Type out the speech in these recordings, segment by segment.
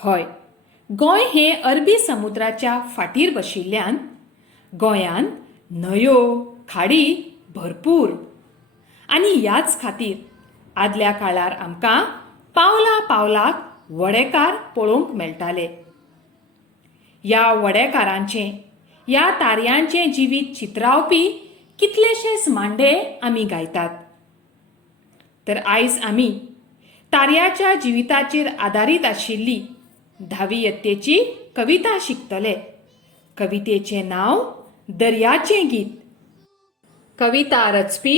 हय, गोंय हें अरबी समुद्राच्या फाटीर बशिल्ल्यान गोंयान न्हंयो खाडी भरपूर आनी ह्याच खातीर आदल्या काळार आमकां पावला पावलाक वडेकार पळोवंक मेळटाले. ह्या वडेकारांचें ह्या तारयांचें जिवीत चित्रावपी कितलेशेच मांडे आमी गायतात. तर आयज आमी तारयाच्या जिविताचेर आदारीत आशिल्ली 10वी यत्तेची कविता शिकतले. कवितेचें नांव दर्याचें गीत. कविता रचपी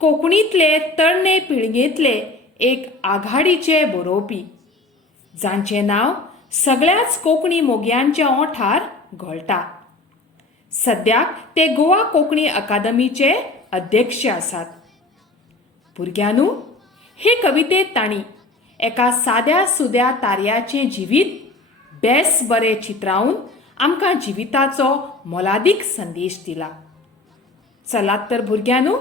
कोंकणींतले तरणे पिळगेंतले एक आघाडीचे बरोवपी, जांचें नांव सगळ्याच कोंकणी मोग्यांच्या ओंठार घोळटा. सद्याक ते गोवा कोंकणी अकादमीचे अध्यक्ष आसात. भुरग्यांनो, हे कवितेंत तांणी एका साद्या सुद्या तारयाचें जिवीत बेस बरें चित्रावन आमकां जिविताचो मोलादीक संदेश दिला. चलात तर भुरग्यांनो,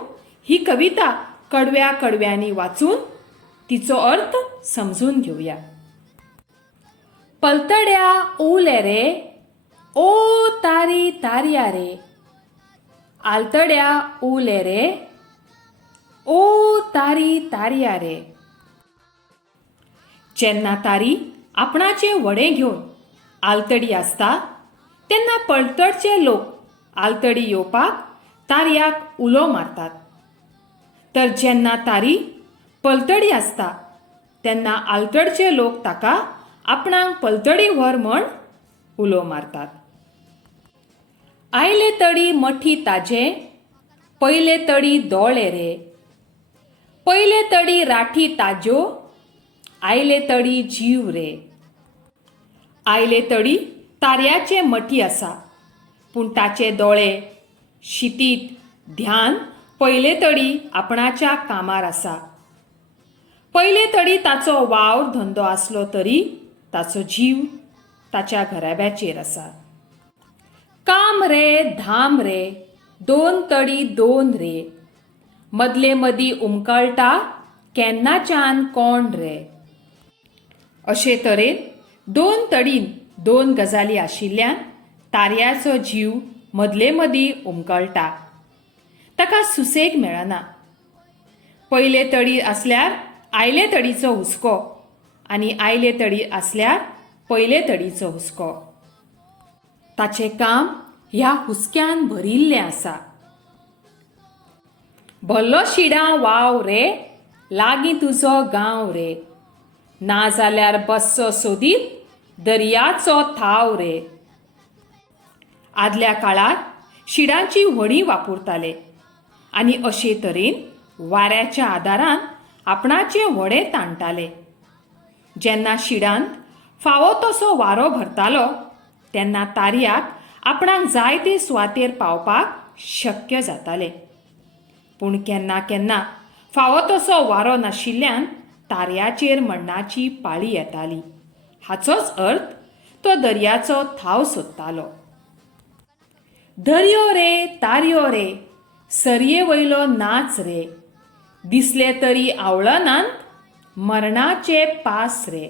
ही कविता कडव्या कडव्यांनी वाचून तिचो अर्थ समजून घेवया. पलतड्या ओले रे, ओ तारी तारया रे. आलतड्या ओले रे, ओ तारी तारया रे. जेन्ना तारी आपणाचे वडे घेवन आलतडी आसता तेन्ना पलतडचे लोक आलतडी येवपाक तारयाक उलो मारतात. तर जेन्ना तारी पलतडी आसता तेन्ना आलतडचे लोक ताका आपणाक पलतडी व्हर म्हण उलो मारतात. आयले तडी मठी ताजे, पयले तडी दोळे रे. पयले तडी राठी ताज्यो, आयले तडी जीव रे. आयले तडी तारयाचे मठी आसा, पूण ताचे दोळे शितीत ध्यान पयले तडी आपणाच्या कामार आसा. पयले तडी ताचो वावर धंदो आसलो तरी ताचो जीव ताच्या घराब्याचेर आसा. काम रे धाम रे, दोन तडी दोन रे. मदले मदीं उमकळटा केन्नाच्यान कोण रे. अशे तरेन दोन तडीन दोन गजाली आशिल्ल्यान तारयाचो जीव मदले मदीं उमकळटा. ताका सुसेग मेळना. पयले तडी आसल्यार आयले तडीचो हुस्को आनी आयले तडी आसल्यार पयले तडीचो हुस्को. ताचें काम ह्या हुस्क्यान भरिल्लें आसा. भल्लो शिडा वाव रे, लागीं तुजो गांव रे. ना जाल्यार बस्सो सोदीत दर्याचो थाव रे. आदल्या काळार शिडांची व्हडीं वापरताले आनी अशे तरेन वाऱ्याच्या आदारान आपणाचे व्हडे ताणटाले. जेन्ना शिडांत फावो तसो वारो भरतालो तेन्ना तारयाक आपणाक जाय ते सुवातेर पावपाक शक्य जातालें. पूण केन्ना केन्ना फावो तसो वारो नाशिल्ल्यान तारयाचेर मरणाची पाळी येताली. हाचोच अर्थ तो दर्याचो थाव सोदतालो. दर्यो रे तारयो रे, सरये वयलो नाच रे. दिसले तरी आवळनांत मरणाचे पास रे.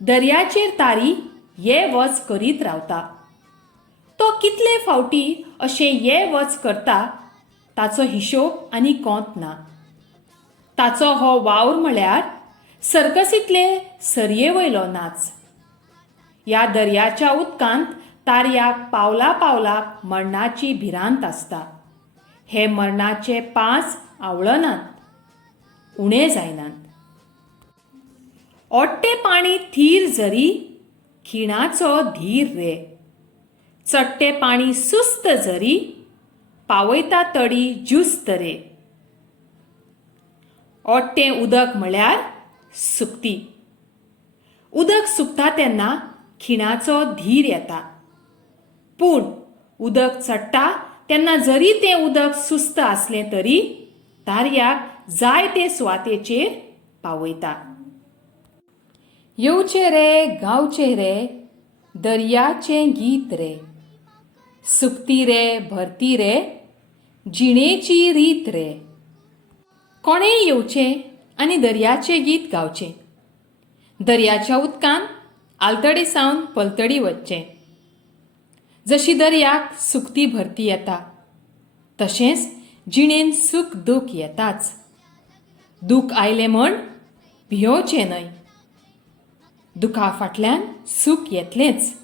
दर्याचेर तारी ये वच करीत रावता. तो कितले फावटी अशें ये वच करता ताचो हिशोब आनी कोंत ना. ताचो हो वावर म्हळ्यार सर्कसींतले सरये वयलो नाच. ह्या दर्याच्या उदकांत तारयाक पावला पावलाक मरणाची भिरांत आसता. हे मरणाचे पांच आवळनात, उणे जायनात. ओट्टे पाणी थीर जरी, खिणाचो धीर रे. चडटे पाणी सुस्त जरी, पावयता तडी ज्युस्त रे. ओट्टें उदक म्हळ्यार सुकती. उदक सुकता तेन्ना खिणाचो धीर येता. पूण उदक चडटा तेन्ना जरी तें उदक सुस्त आसलें तरी तारयाक जाय ते सुवातेचेर पावयता. येवचे रे गावचे रे, दर्याचें गीत रे. सुकती रे भरती रे, जिणेची रीत रे. कोणेय येवचें आनी दर्याचें गीत गावचें. दर्याच्या उदकान आलतडे सावन पलतडी वचचें. जशी दर्याक सुकती भरती येता तशेंच जिणेन सूख दूख येताच. दूख आयलें म्हण भियोवचें न्हय. दुखा फाटल्यान सूख येतलेंच.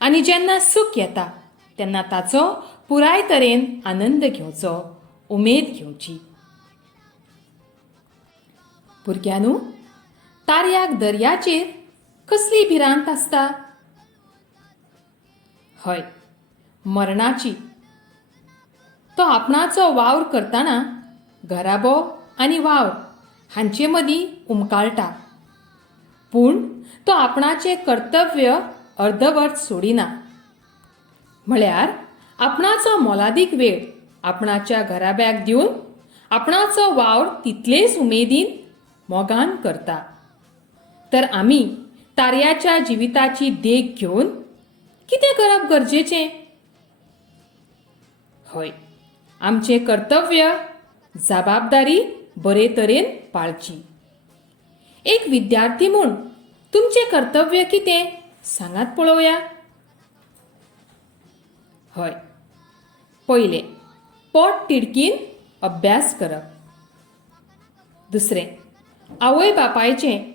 आनी जेन्ना सूख येता तेन्ना ताचो पुराय तरेन आनंद घेवचो, उमेद घेवची. भुरग्यांनो, तारयाक दर्याचेर कसली भिरांत आसता? हय, मरणाची. तो आपणाचो वावर करतना घराबो आनी वावर हांचे मदीं उमकाळटा. पूण तो आपणाचें कर्तव्य अर्दवट सोडिना. म्हळ्यार आपणाचो मोलादीक वेळ आपणाच्या घराब्याक दिवन आपणाचो वावर तितलेच उमेदीन मोगान करता. तर आमी तारयाच्या जिविताची देख घेवन कितें करप गरजेचें? हय, आमचें कर्तव्य जबाबदारी बरे तरेन पाळची. एक विद्यार्थी म्हूण तुमचें कर्तव्य कितें सांगात पळोवया. हय, पयलें, पोट तिडकीन अभ्यास करप. दुसरें, आवय बापायचें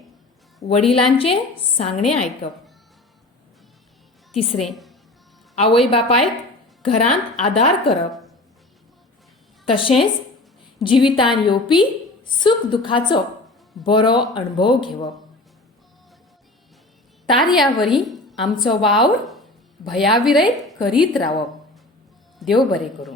वडिलांचें सांगणें आयकप. तिसरें, आवय बापायक घरांत आदार करप. तशेंच जिवितान येवपी सूख दुखाचो बरो अणभव घेवप. तारया वरी आमचो वावर भयाविरयत करीत रावप. देव बरें करूं.